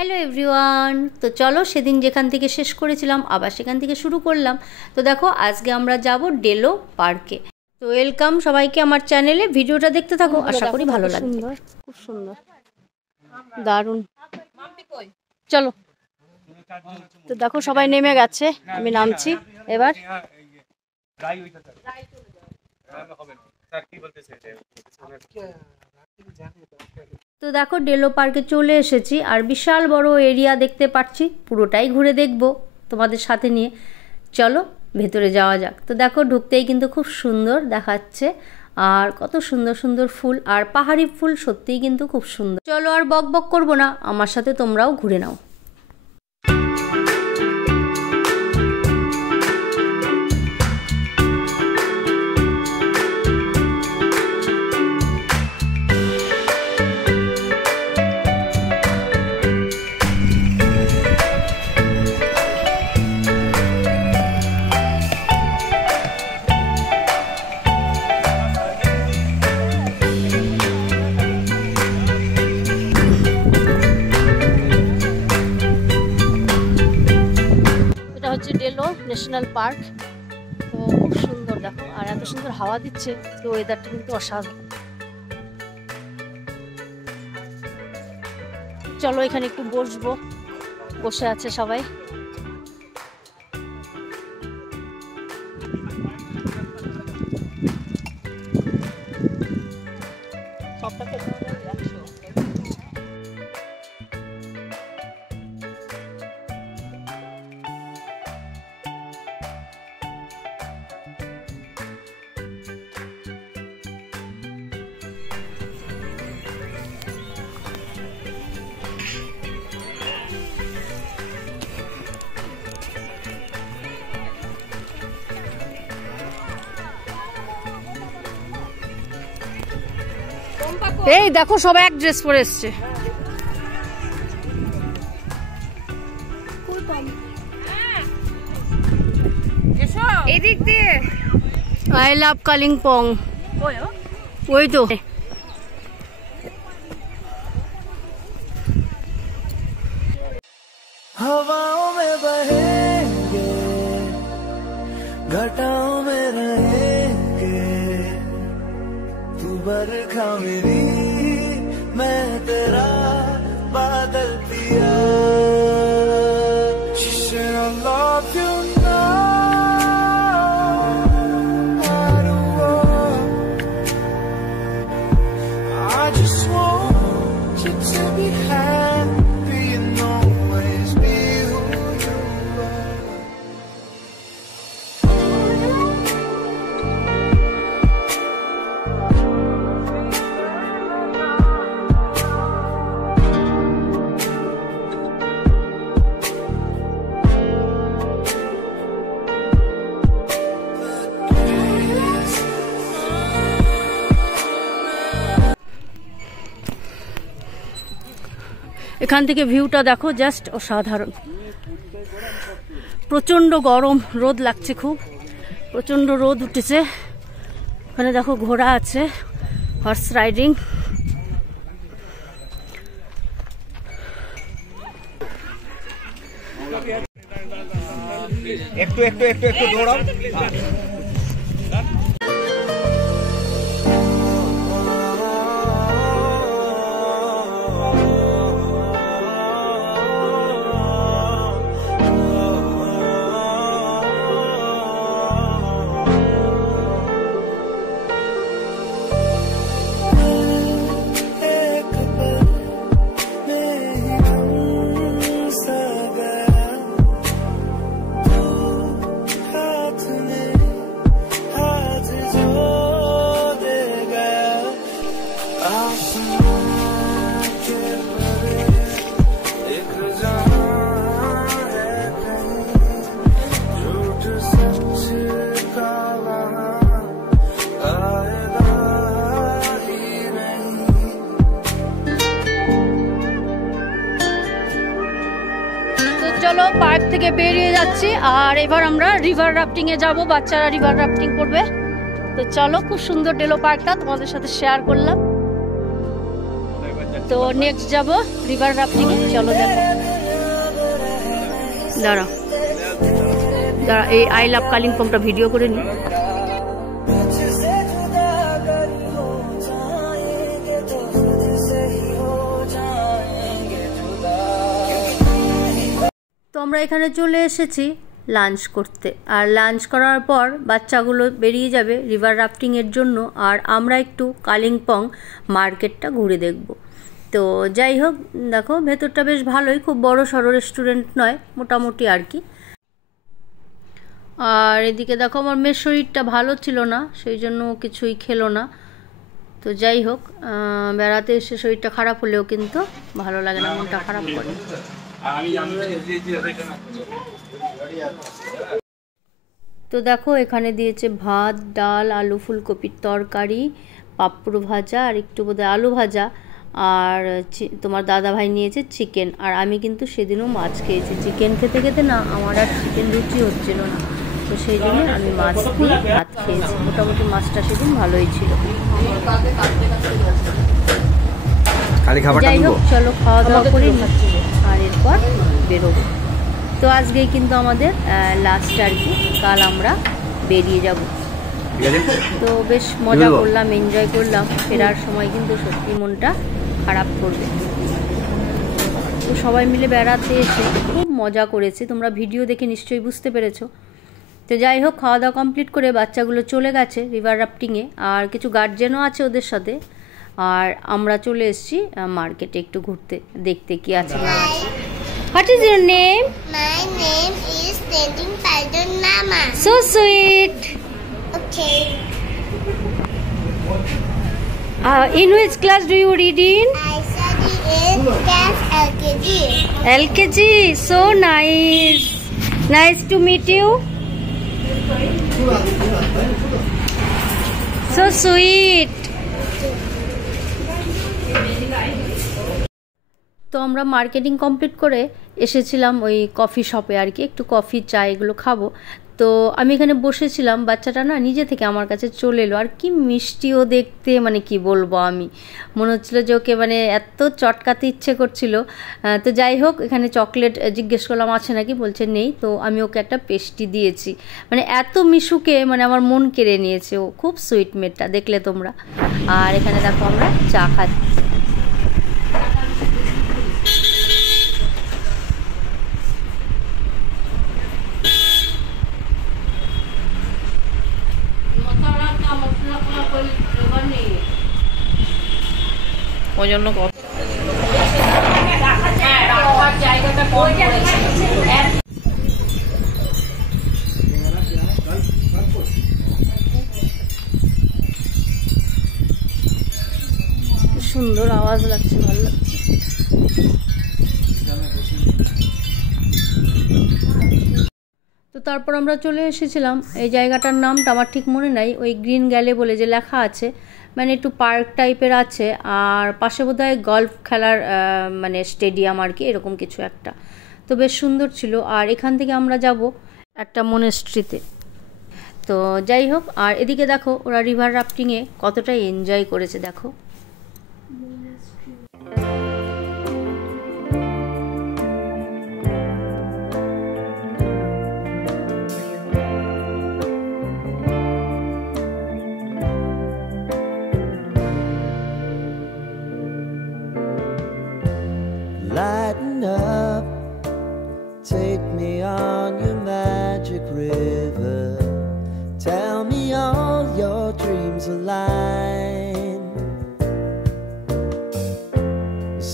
Hello everyone, তো চলো সেদিন যেখান থেকে শেষ করেছিলাম আবার সেখান থেকে শুরু করলাম। তো দেখো আজকে আমরা যাব ডেলো পার্কে। তো ওয়েলকাম সবাইকে আমার চ্যানেলে, ভিডিওটা দেখতে থাকো, আশা করি ভালো লাগবে। খুব সুন্দর, দারুণ। চলো, তো দেখো সবাই নেমে গেছে, আমি নামছি এবার। তো দেখো ডেলো পার্কে চলে এসেছি, আর বিশাল বড় এরিয়া দেখতে পাচ্ছি, পুরোটাই ঘুরে দেখব তোমাদের সাথে নিয়ে। চলো ভেতরে যাওয়া যাক। তো দেখো ঢুকতেই কিন্তু খুব সুন্দর দেখাচ্ছে, আর কত সুন্দর সুন্দর ফুল, আর পাহাড়ি ফুল সত্যিই কিন্তু খুব সুন্দর। চলো আর বক বক করবো না, আমার সাথে তোমরাও ঘুরে নাও। হচ্ছে ডেলো ন্যাশনাল পার্ক। তো খুব সুন্দর দেখো, আর এত সুন্দর হাওয়া দিচ্ছে, তো ওয়েদারটা কিন্তু অসাধারণ। চলো এখানে একটু বসবো, বসে আছে সবাই। এই দেখো সবাই এক ড্রেস পরে এসছে। এদিক দিয়ে আই লাভ কালিম্পং। ওই তো हवाओं में बहेंगे, घटाओं में रहेंगे, तू बरखा मेरी, मैं तेरा बादल पिया। I love you now, I just want you to be happy and always be who you are. এখান থেকে ভিউটা দেখো, জাস্ট অসাধারণ। প্রচন্ড গরম, রোদ লাগছে, খুব প্রচন্ড রোদ উঠেছে। ওখানে দেখো ঘোড়া আছে, হর্স রাইডিং। একটু একটু একটু একটু দৌড়াও। চলো পার্ক থেকে বেরিয়ে যাচ্ছি, আর এবার আমরা রিভার রাফটিং এ যাব। বাচ্চারা রিভার রাফটিং করবে। তো চলো, খুব সুন্দর ডেলো পার্কটা তোমাদের সাথে শেয়ার করলাম। তো নেক্সট যাব রিভার রাফটিংয়ে, চলো দেখো। দাঁড়া এই আই লাভ কালিম্পংটা ভিডিও করে নি। তো আমরা এখানে চলে এসেছি লাঞ্চ করতে, আর লাঞ্চ করার পর বাচ্চাগুলো বেরিয়ে যাবে রিভার রাফটিংয়ের জন্য, আর আমরা একটু কালিম্পং মার্কেটটা ঘুরে দেখব। তো যাই হোক, দেখো ভেতরটা বেশ ভালোই, খুব বড় সড়ো রেস্টুরেন্ট নয়, মোটামুটি আর কি। আর এদিকে দেখো আমার মেয়ের শরীরটা ভালো ছিল না, সেই জন্য কিছুই খেলো না। তো যাই হোক, বেড়াতে এসে শরীরটা খারাপ হলেও কিন্তু ভালো লাগে না, মনটা খারাপ করে। তো দেখো এখানে দিয়েছে ভাত, ডাল, আলু ফুলকপির তরকারি, পাঁপড় ভাজা আর একটু বোধহয় আলু ভাজা, আর তোমার দাদা ভাই নিয়েছে চিকেন। আর আমি কিন্তু সেদিনও মাছ খেয়েছি। চিকেন খেতে খেতে না আমার আর চিকেন রুচি হচ্ছিল না, তো সেই জন্য আমি মাছ দিয়ে ভাত খেয়েছি। মোটামুটি মাছটা সেদিন ভালোই ছিল। যাই হোক, চলো খাওয়া দাওয়া করে আর এরপর বেরোবো। তো আজকেই কিন্তু আমাদের লাস্ট আর কি, কাল আমরা বেরিয়ে যাব। তো বেশ মজা করলাম, এনজয় করলাম। ফেরার সময় কিন্তু সত্যি মনটা খারাপ করবে। তো সবাই মিলে বেড়াতে এসে খুব মজা করেছি, তোমরা ভিডিও দেখে নিশ্চয়ই বুঝতে পেরেছো। তো যাই হোক, খাওয়া দাওয়া কমপ্লিট করে বাচ্চাগুলো চলে গেছে রিভার রাফটিংয়ে, আর কিছু গার্জেনও আছে ওদের সাথে। আর আমরা চলে এসেছি মার্কেটে একটু ঘুরতে, দেখতে কি আছে না আছে। What is your name? My name is Tending Pardon Mama. So sweet. Okay. In which class do you read in? I study in class LKG. LKG. So nice. Nice to meet you. So sweet. তো আমরা marketing complete করে এসেছিলাম ওই coffee শপে আর কি, একটু coffee চা এগুলো খাবো। তো আমি এখানে বসেছিলাম, বাচ্চাটা না নিজে থেকে আমার কাছে চলে এলো, আর কি মিষ্টিও দেখতে, মানে কি বলবো, আমি মনে হচ্ছিলো যে ওকে মানে এত চটকাতে ইচ্ছে করছিল। তো যাই হোক, এখানে চকলেট জিজ্ঞেস করলাম আছে নাকি, বলছে নেই। তো আমি ওকে একটা পেস্ট্রি দিয়েছি, মানে এত মিশুকে মানে আমার মন কেড়ে নিয়েছে, ও খুব সুইট মেয়েটা, দেখলে তোমরা। আর এখানে দেখো আমরা চা খাচ্ছি। ওই জন্য সুন্দর আওয়াজ লাগছে, ভালো লাগছে। তো তারপর আমরা চলে এসেছিলাম, এই জায়গাটার নামটা আমার ঠিক মনে নাই, ওই গ্রিন গ্যালে বলে যে লেখা আছে, মানে একটু পার্ক টাইপের আছে, আর পাশে বোধহয় গল্ফ খেলার মানে স্টেডিয়াম আর কি, এরকম কিছু একটা। তো বেশ সুন্দর ছিল। আর এখান থেকে আমরা যাব একটা মনেস্ট্রিতে। তো যাই হোক, আর এদিকে দেখো ওরা রিভার রাফটিংয়ে কতটাই এনজয় করেছে, দেখো। Lighten up, take me on your magic river. Tell me all your dreams align.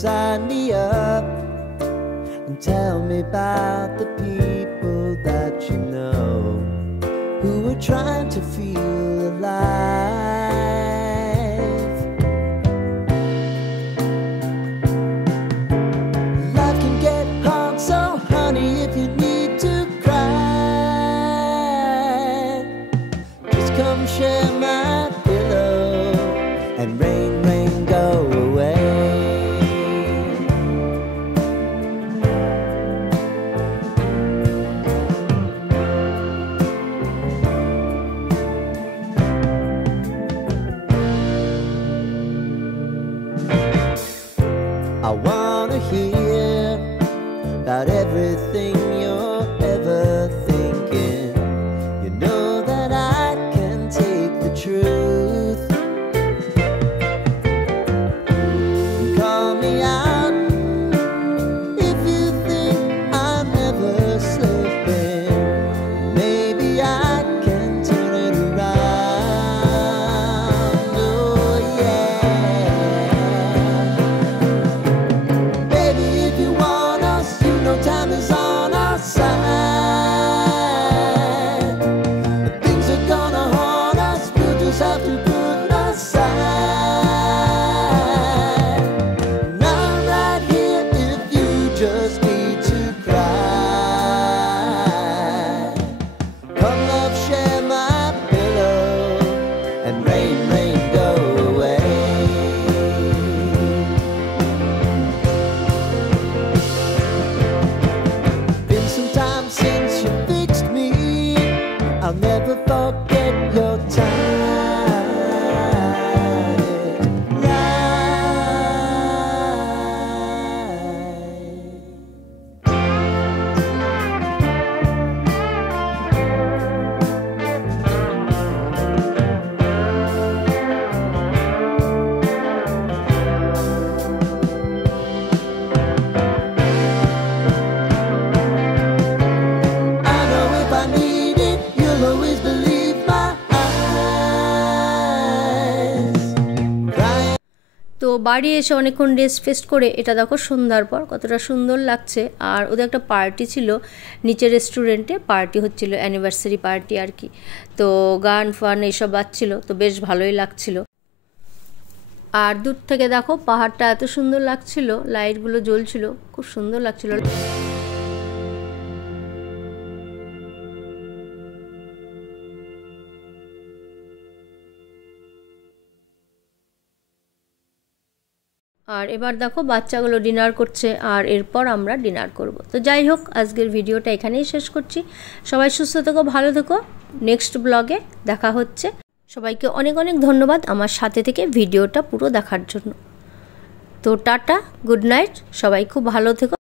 Sign me up and tell me about the people that you know who are trying to feel alive. Life can get hard, so honey, if you need to cry, just come share my pillow and rain, rain, go away. about everything you're ever thinking. You know that I can take the truth. Call me out if you think I'm never slipping. Maybe I can turn it around. Oh yeah. Baby, if you want us, you know time is on our side. If things are gonna haunt us, we'll just have to put aside. And I'm right here if you just need to cry. Come love, share my pillow, and rain, rain, go away. Been some time since you fixed me. I'll never forget your I know if I need it, you'll always believe my eyes. Crying. তো বাড়ি এসে অনেকক্ষণ rest fest করে এটা দেখো সন্ধ্যার পর কতটা সুন্দর লাগছে। আর ওদের একটা পার্টি ছিল নিচের রেস্টুরেন্টে, পার্টি হচ্ছিল, অ্যানিভার্সারি পার্টি আর কি। তো গান ফান এইসব বাজছিল, তো বেশ ভালোই লাগছিল। আর দূর থেকে দেখো পাহাড়টা এত সুন্দর লাগছিল, লাইটগুলো জ্বলছিল, খুব সুন্দর লাগছিল। আর এবার দেখো বাচ্চাগুলো ডিনার করছে, আর এরপর আমরা ডিনার করব। তো যাই হোক, আজকের ভিডিওটা এখানেই শেষ করছি। সবাই সুস্থ থেকো, ভালো থেকো, নেক্সট ব্লগে দেখা হচ্ছে। সবাইকে অনেক অনেক ধন্যবাদ আমার সাথে থেকে ভিডিওটা পুরো দেখার জন্য। তো টাটা, গুড নাইট, সবাই খুব ভালো থেকো।